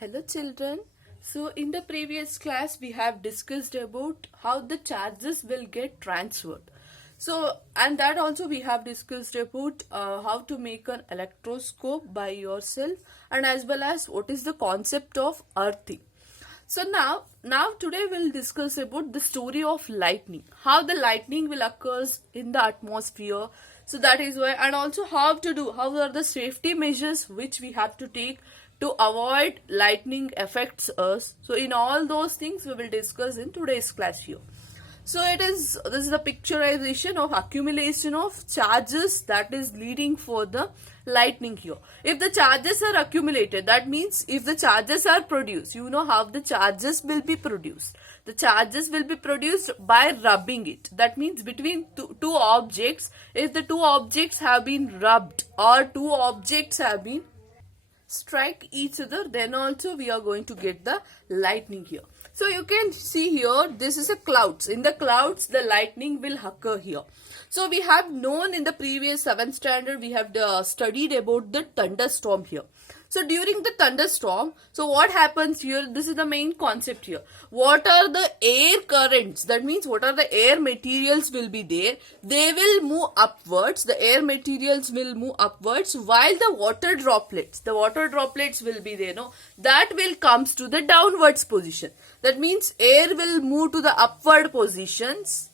Hello children. So in the previous class we have discussed about how the charges will get transferred. So and that also we have discussed about how to make an electroscope by yourself and as well as what is the concept of earthing. So now today we'll discuss about the story of lightning, how the lightning will occurs in the atmosphere. So that is why, and also how are the safety measures which we have to take to avoid lightning affects us. So in all those things we will discuss in today's class here. So this is the picturization of accumulation of charges that is leading for the lightning here. If the charges are accumulated, that means if the charges are produced, you know how the charges will be produced. The charges will be produced by rubbing it. That means between two objects, if the two objects have been rubbed or two objects have been strike each other, then also we are going to get the lightning here. So you can see here, this is a clouds. In the clouds, the lightning will occur here. So we have known in the previous 7th standard, we have studied about the thunderstorm here. So during the thunderstorm, so what happens here, this is the main concept here. What are the air currents? That means what are the air materials will be there. They will move upwards. The air materials will move upwards while the water droplets will be there. No, that will comes to the downwards position. That means air will move to the upward positions.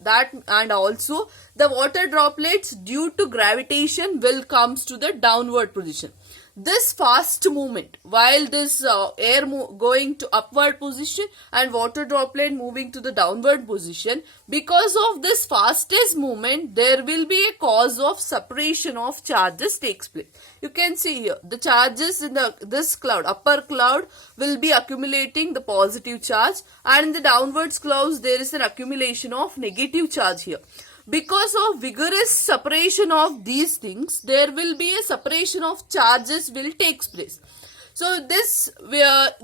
And also the water droplets due to gravitation will comes to the downward position. This fast movement, while this air going to upward position and water droplet moving to the downward position, because of this fastest movement, there will be a cause of separation of charges takes place. You can see here, the charges in this cloud, upper cloud, will be accumulating the positive charge, and in the downwards clouds, there is an accumulation of negative charge here. Because of vigorous separation of these things, there will be a separation of charges will takes place. So this where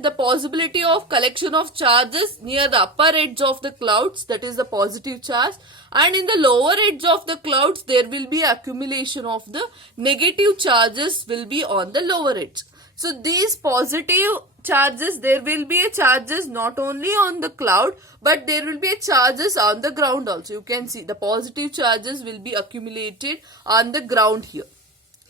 the possibility of collection of charges near the upper edge of the clouds, that is the positive charge, and in the lower edge of the clouds there will be accumulation of the negative charges will be on the lower edge. So these positive charges, there will be a charges not only on the cloud, but there will be a charges on the ground also. You can see the positive charges will be accumulated on the ground here.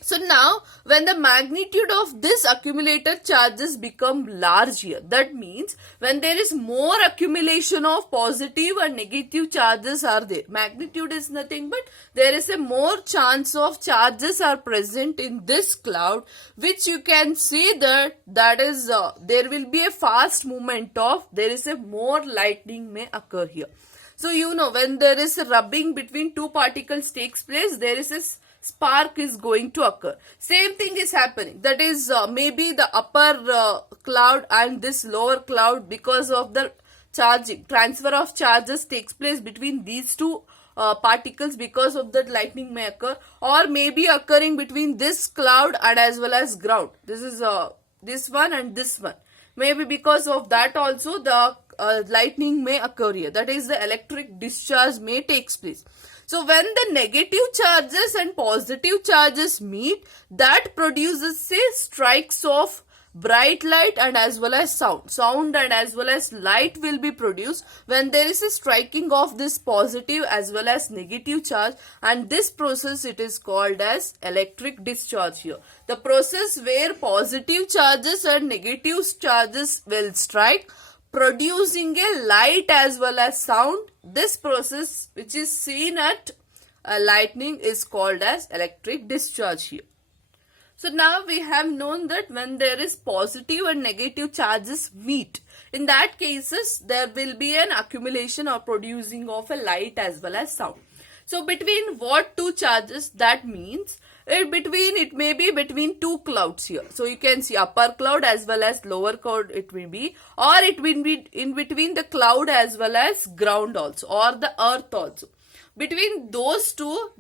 So now when the magnitude of this accumulated charges become large here, that means when there is more accumulation of positive and negative charges are there. Magnitude is nothing but there is a more chance of charges are present in this cloud, which you can see that there will be a fast movement of, there is a more lightning may occur here. So you know when there is a rubbing between two particles takes place, there is a spark is going to occur. Same thing is happening. That is maybe the upper cloud and this lower cloud, because of the charging, transfer of charges takes place between these two particles, because of that lightning may occur, or maybe occurring between this cloud and as well as ground. This is this one and this one. Maybe because of that also the lightning may occur here. That is the electric discharge may takes place. So when the negative charges and positive charges meet, that produces say strikes of bright light and as well as sound. Sound and as well as light will be produced when there is a striking of this positive as well as negative charge, and this process it is called as electric discharge here. The process where positive charges and negative charges will strike, producing a light as well as sound. This process which is seen at lightning is called as electric discharge here. So now we have known that when there is positive and negative charges meet, in that cases there will be an accumulation or producing of a light as well as sound. So between what two charges, that means it may be between two clouds here. So you can see upper cloud as well as lower cloud it will be, or it will be in between the cloud as well as ground also, or the earth also. Between those two,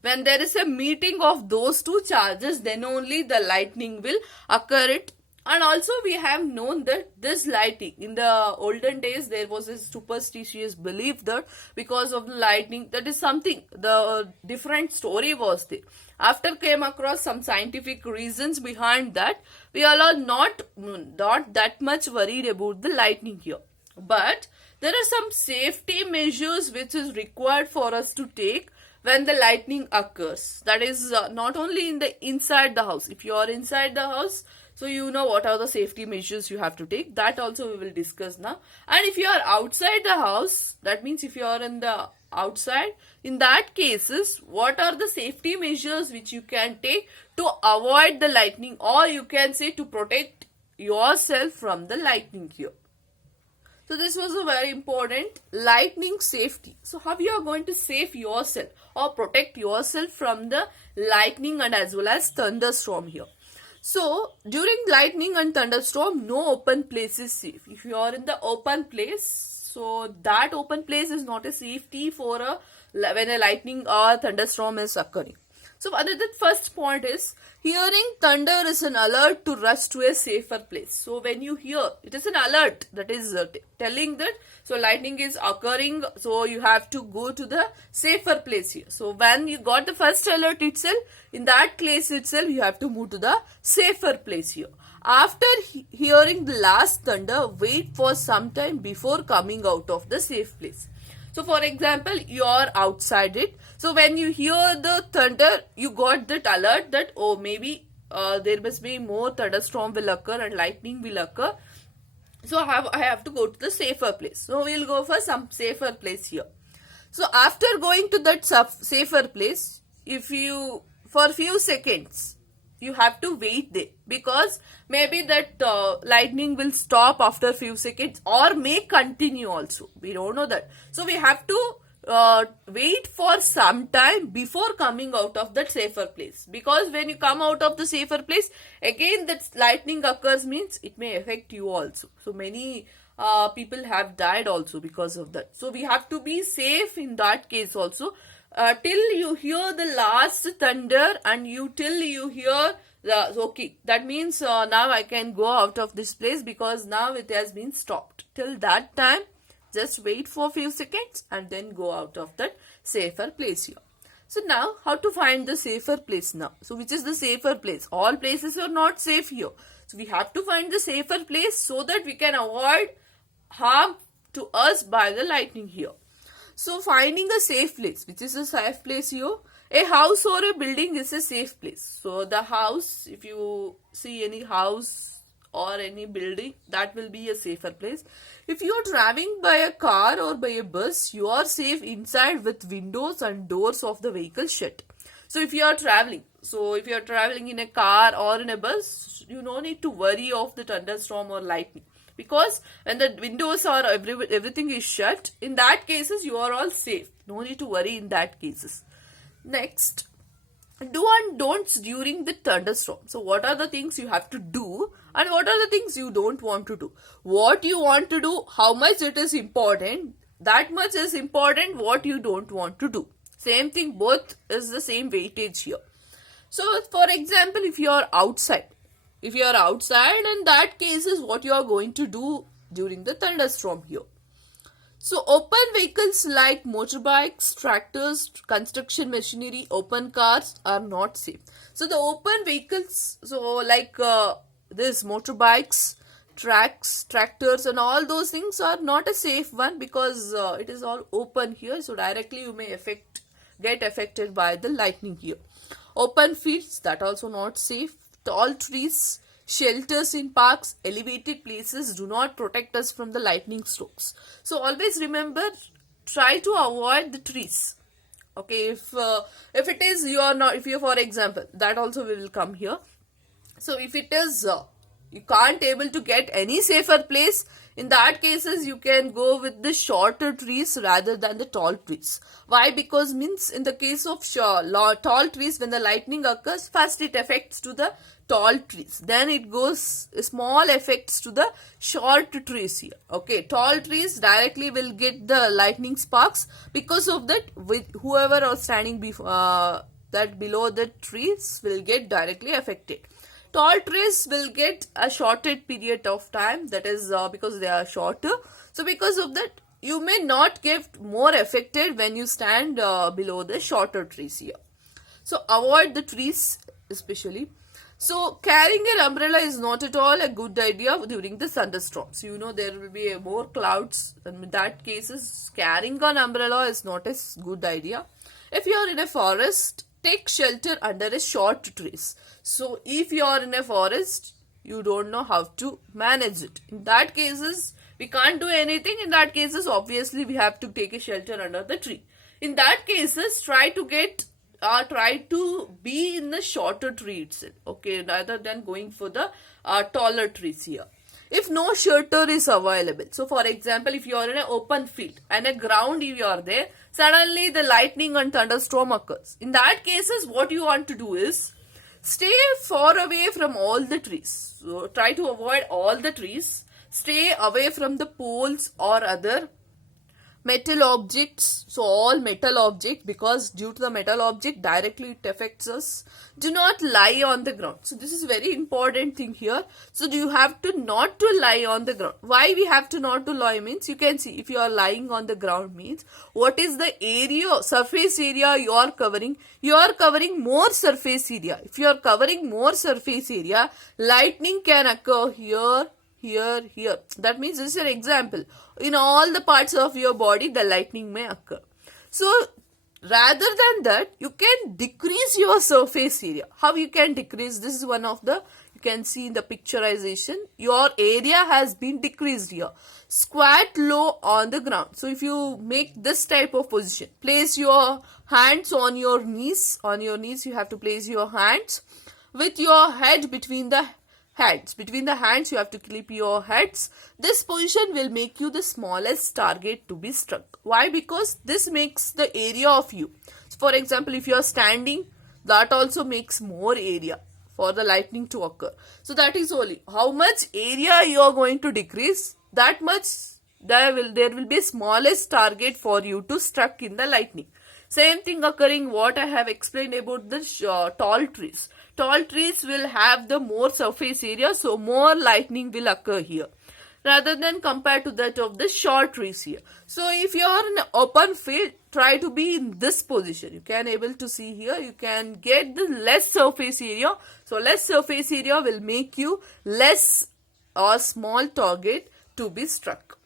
when there is a meeting of those two charges, then only the lightning will occur it And also we have known that this lighting, in the olden days there was a superstitious belief that because of the lightning, that is something, the different story was there. After came across some scientific reasons behind that, we all are not that much worried about the lightning here. But there are some safety measures which is required for us to take when the lightning occurs. That is not only in the inside the house. If you are inside the house, so you know what are the safety measures you have to take. That also we will discuss now. And if you are outside the house, that means if you are in the outside, in that cases, what are the safety measures which you can take to avoid the lightning, or you can say to protect yourself from the lightning here. So this was a very important lightning safety. So how you are going to save yourself or protect yourself from the lightning and as well as thunderstorm here. So during lightning and thunderstorm, no open place is safe. If you are in the open place, so that open place is not a safety for when a lightning or thunderstorm is occurring. So the first point is, hearing thunder is an alert to rush to a safer place. So when you hear, it is an alert that is telling that so lightning is occurring, so you have to go to the safer place here. So when you got the first alert itself, in that place itself you have to move to the safer place here. After hearing the last thunder, wait for some time before coming out of the safe place. So for example, you are outside it. So when you hear the thunder, you got that alert that, oh, maybe there must be more thunderstorm will occur and lightning will occur. So I have to go to the safer place. So we'll go for some safer place here. So after going to that safer place, if you, for few seconds, you have to wait there, because maybe that lightning will stop after few seconds or may continue also. We don't know that. So we have to wait for some time before coming out of that safer place, because when you come out of the safer place, again that lightning occurs means it may affect you also. So many people have died also because of that. So we have to be safe in that case also. Till you hear the last thunder and till you hear the, okay, that means now I can go out of this place because now it has been stopped. Till that time, just wait for a few seconds and then go out of that safer place here. So now how to find the safer place now? So which is the safer place? All places are not safe here. So we have to find the safer place so that we can avoid harm to us by the lightning here. So finding a safe place, which is a safe place here, a house or a building is a safe place. So the house, if you see any house or any building, that will be a safer place. If you are traveling by a car or by a bus, you are safe inside with windows and doors of the vehicle shut. So if you are traveling, in a car or in a bus, you no need to worry of the thunderstorm or lightning. Because when the windows or everything is shut, in that cases you are all safe. No need to worry in that cases. Next, do and don'ts during the thunderstorm. So what are the things you have to do and what are the things you don't want to do? What you want to do, how much it is important, that much is important what you don't want to do. Same thing, both is the same weightage here. So for example, if you are outside, in that case is what you are going to do during the thunderstorm here. So open vehicles like motorbikes, tractors, construction machinery, open cars are not safe. So the open vehicles, so like this motorbikes, tractors and all those things are not a safe one, because it is all open here. So directly you may get affected by the lightning here. Open fields, that also not safe. Tall trees, shelters in parks, elevated places do not protect us from the lightning strokes. So always remember, try to avoid the trees. Okay, if it is if you, for example, that also will come here. So if it is you can't able to get any safer place, in that cases you can go with the shorter trees rather than the tall trees. Why? Because means in the case of tall trees, when the lightning occurs, first it affects to the tall trees, then it goes small effects to the short trees here. Okay, tall trees directly will get the lightning sparks, because of that with whoever are standing below the trees will get directly affected. tall trees will get a shorted period of time, that is because they are shorter. So because of that, you may not get more affected when you stand below the shorter trees here. So avoid the trees especially. So carrying an umbrella is not at all a good idea during the thunderstorms. You know there will be more clouds, and in that cases carrying an umbrella is not a good idea. If you are in a forest, take shelter under a short trees. So if you are in a forest, you don't know how to manage it. In that cases, we can't do anything. In that cases, obviously we have to take a shelter under the tree. In that cases, try to be in the shorter tree itself, okay, rather than going for the taller trees here. If no shelter is available, so for example, if you are in an open field and a ground you are there, suddenly the lightning and thunderstorm occurs. In that cases, what you want to do is stay far away from all the trees. So try to avoid all the trees. Stay away from the poles or other metal objects. So all metal objects, because due to the metal object directly it affects us. Do not lie on the ground. So this is very important thing here. So you have to not to lie on the ground. Why we have to not to lie means, you can see if you are lying on the ground means what is the area, surface area you are covering. You are covering more surface area. If you are covering more surface area, lightning can occur here, here. That means this is an example. In all the parts of your body, the lightning may occur. So rather than that, you can decrease your surface area. How you can decrease? This is one of the, you can see in the picturization, your area has been decreased here. Squat low on the ground. So if you make this type of position, place your hands on your knees. On your knees, you have to place your hands with your head between the hands. Between the hands, you have to clip your heads. This position will make you the smallest target to be struck. Why? Because this makes the area of you. So for example, if you are standing, that also makes more area for the lightning to occur. So that is only how much area you are going to decrease, that much there will be smallest target for you to struck in the lightning. Same thing occurring what I have explained about the tall trees. Tall trees will have the more surface area, so more lightning will occur here rather than compared to that of the short trees here. So if you are in an open field, try to be in this position. You can able to see here, you can get the less surface area. So less surface area will make you less or small target to be struck.